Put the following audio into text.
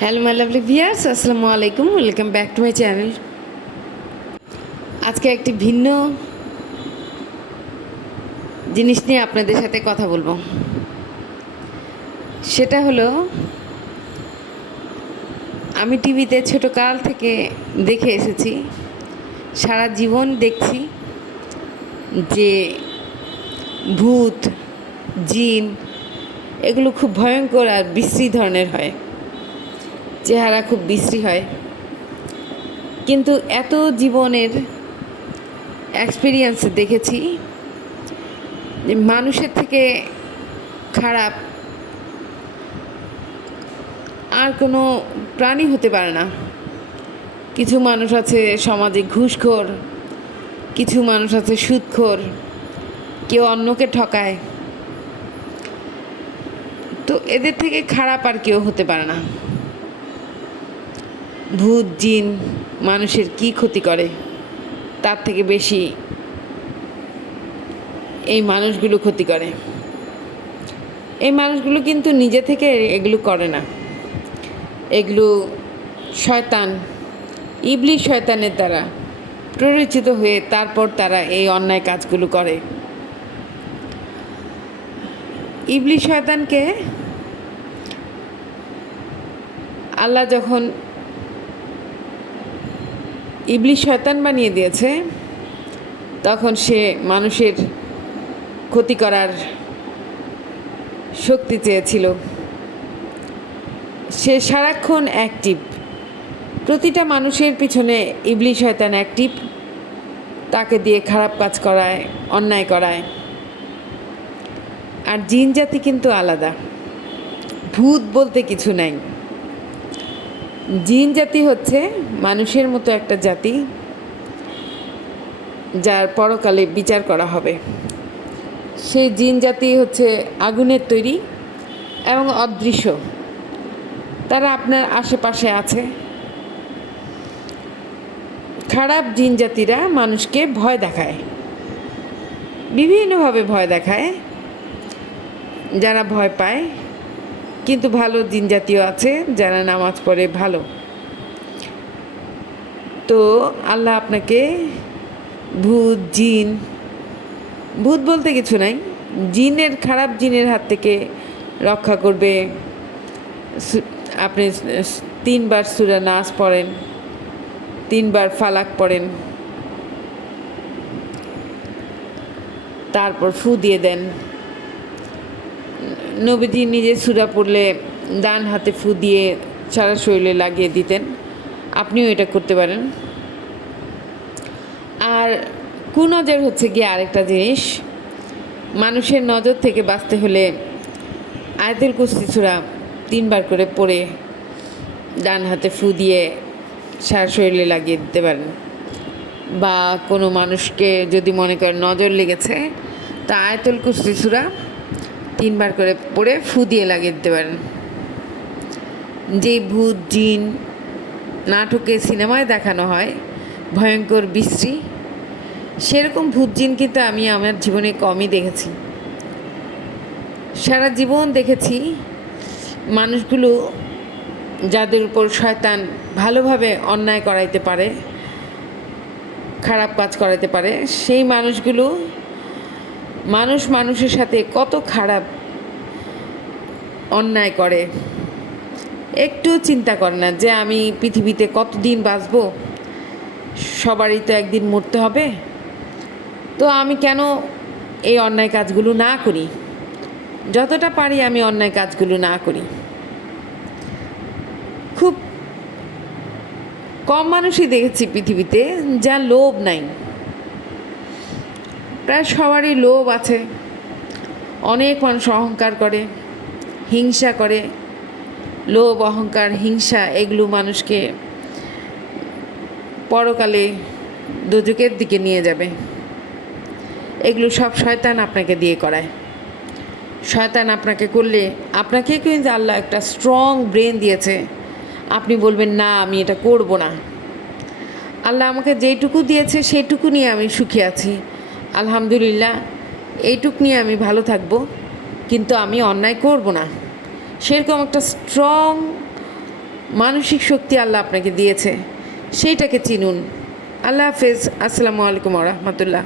Hello my lovely viewers আসসালামু আলাইকুম welcome back to my channel আজকে একটি ভিন্ন জিনিস নিয়ে আপনাদের সাথে কথা বলব। সেটা হলো, আমি টিভিতে ছোট কাল থেকে দেখে এসেছি, সারা জীবন দেখছি যে ভূত, জিন, এগুলো খুব ভয়ঙ্কর আর বিশ্রী ধরনের হয়। চেহারা খুব বিশ্রী হয়। কিন্তু এত জীবনের এক্সপিরিয়েন্স দেখেছি যে মানুষের থেকে খারাপ আর কোনো প্রাণী হতে পারে না। কিছু মানুষ আছে সমাজে ঘুষখোর, কিছু মানুষ আছে সুদখোর, কেউ অন্যকে ঠকায়। তো এদের থেকে খারাপ আর কেউ হতে পারে না। ভূত, জিন মানুষের কি ক্ষতি করে? তার থেকে বেশি এই মানুষগুলো ক্ষতি করে। এই মানুষগুলো কিন্তু নিজে থেকে এগুলো করে না। এগুলো শয়তান ইবলি শয়তানের দ্বারা প্ররোচিত হয়ে তারপর তারা এই অন্যায় কাজগুলো করে। ইবলি শয়তানকে আল্লাহ যখন ইবলি শয়তান বানিয়ে দিয়েছে, তখন সে মানুষের ক্ষতি করার শক্তি চেয়েছিল। সে সারাক্ষণ অ্যাক্টিভ প্রতিটা মানুষের পিছনে ইবলি শয়তান অ্যাক্টিভ তাকে দিয়ে খারাপ কাজ করায়, অন্যায় করায়। আর জিন জাতি কিন্তু আলাদা। ভূত বলতে কিছু নাই। জিন জাতি হচ্ছে মানুষের মতো একটা জাতি যার পরকালে বিচার করা হবে। সেই জিন জাতি হচ্ছে আগুনের তৈরি এবং অদৃশ্য। তারা আপনার আশেপাশে আছে। খারাপ জিন জাতিরা মানুষকে ভয় দেখায়। বিভিন্নভাবে ভয় দেখায়। যারা ভয় পায় কিন্তু ভালো জিন জাতীয় আছে, যারা নামাজ পড়ে ভালো। তো আল্লাহ আপনাকে ভূত, জিন, ভূত বলতে কিছু নাই, জিনের, খারাপ জিনের হাত থেকে রক্ষা করবে। আপনি তিনবার সুরা নাচ পড়েন, তিনবার ফালাক পড়েন, তারপর ফু দিয়ে দেন। নবীজি নিজে সুরা পড়লে ডান হাতে ফু দিয়ে সারা শরীরে লাগিয়ে দিতেন। আপনিও এটা করতে পারেন। আর কুনজর হচ্ছে গিয়ে আরেকটা জিনিস। মানুষের নজর থেকে বাঁচতে হলে আয়তের কুস্তি সুরা তিনবার করে পড়ে ডান হাতে ফু দিয়ে সারা শরীরে লাগিয়ে দিতে পারেন। বা কোনো মানুষকে যদি মনে করেন নজর লেগেছে, তা আয়তুল কুস্তি সুরা তিনবার করে পড়ে ফু দিয়ে লাগিয়ে দিতে পারেন। যে ভূত, জিন, নাটকে, সিনেমায় দেখানো হয়, ভয়ঙ্কর, বিশ্রী, সেরকম ভূত, জিন কিন্তু আমি আমার জীবনে কমই দেখেছি। সারা জীবন দেখেছি মানুষগুলো যাদের উপর শয়তান ভালোভাবে অন্যায় করাইতে পারে, খারাপ কাজ করাইতে পারে, সেই মানুষগুলো মানুষ মানুষের সাথে কত খারাপ অন্যায় করে। একটু চিন্তা করে না যে আমি পৃথিবীতে কতদিন বাঁচবো? সবারই তো একদিন মরতে হবে। তো আমি কেন এই অন্যায় কাজগুলো না করি? যতটা পারি আমি অন্যায় কাজগুলো না করি। খুব কম মানুষই দেখেছি পৃথিবীতে যা লোভ নাই। প্রায় সবারই লোভ আছে। অনেক মানুষ অহংকার করে, হিংসা করে। লোভ, অহংকার, হিংসা এগুলো মানুষকে পরকালে দুজকের দিকে নিয়ে যাবে। এগুলো সব শয়তান আপনাকে দিয়ে করায়। শয়তান আপনাকে করলে, আপনাকে কিন্তু আল্লাহ একটা স্ট্রং ব্রেন দিয়েছে, আপনি বলবেন, না, আমি এটা করব না। আল্লাহ আমাকে যেটুকু দিয়েছে সেটুকু নিয়ে আমি সুখী আছি। আলহামদুলিল্লাহ, এইটুক নিয়ে আমি ভালো থাকব, কিন্তু আমি অন্যায় করব না। সেরকম একটা স্ট্রং মানসিক শক্তি আল্লাহ আপনাকে দিয়েছে, সেইটাকে চিনুন। আল্লাহ হাফেজ, আসসালামু আলাইকুম রহমতুল্লাহ।